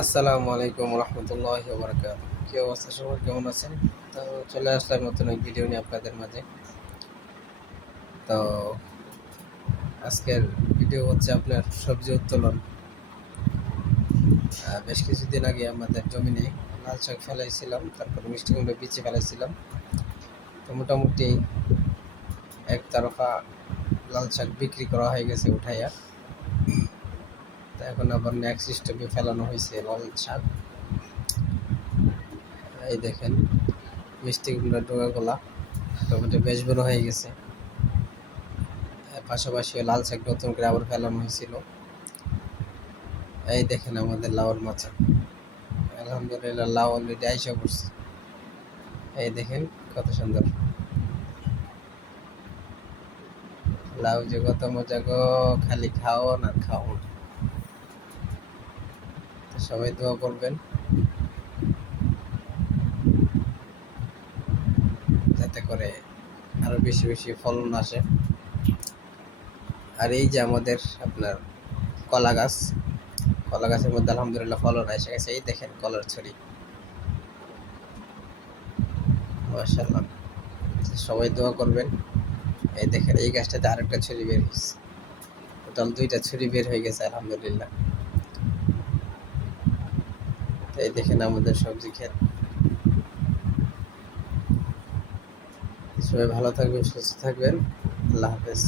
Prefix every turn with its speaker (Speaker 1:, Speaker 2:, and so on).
Speaker 1: আসসালামু আলাইকুম রহমতুল্লাহ বরকাত কি অবস্থা সবার? কেমন আছেন? তো চলে আসলাম নতুন এক ভিডিও নিয়ে আপনাদের মাঝে। তো আজকের ভিডিও হচ্ছে আপনার সবজি উত্তোলন। বেশ কিছুদিন আগে আমাদের জমিনে লাল শাক ফেলাইছিলাম, তারপর মিষ্টি কুমড়ো বিচি ফেলাইছিলাম। তো মোটামুটি একতরফা লাল শাক বিক্রি করা হয়ে গেছে উঠাইয়া। এখন আবার নেক্সট স্টেপে ফেলানো হয়েছে লাল শাক। এই দেখেন মিষ্টি কুমড়া ডোকাগুলা টমেটো বেশ বড় হয়ে গেছে। পাশাপাশি লাল শাক নতুন করে আবার ফেলানো হয়েছিল। এই দেখেন আমাদের লাউর মাচা আলহামদুলিল্লাহ, লাউ অলরেডি আইসা পড়ছে। এই দেখেন, কত সুন্দর। লাউ যে কত মজা গো, খালি খাও না, খাও তো সবাই দোয়া করবেন। যাতে করে আরও বেশি বেশি ফলন আসে। আর এই যে আমাদের আপনার কলা গাছ, কলা গাছের মধ্যে আলহামদুলিল্লাহ ফলন এসে গেছে। এই দেখেন কলার ছড়ি। মাশাল্লাহ সবাই দোয়া করবেন। এই দেখেন এই গাছটাতে আরেকটা ছড়ি বের হয়েছে টোটাল দুইটা ছুরি বের হয়ে গেছে, আলহামদুলিল্লাহ। এই দেখেন আমাদের সবজি ক্ষেত সবাই ভালো থাকবেন সুস্থ থাকবেন। আল্লাহ হাফেজ।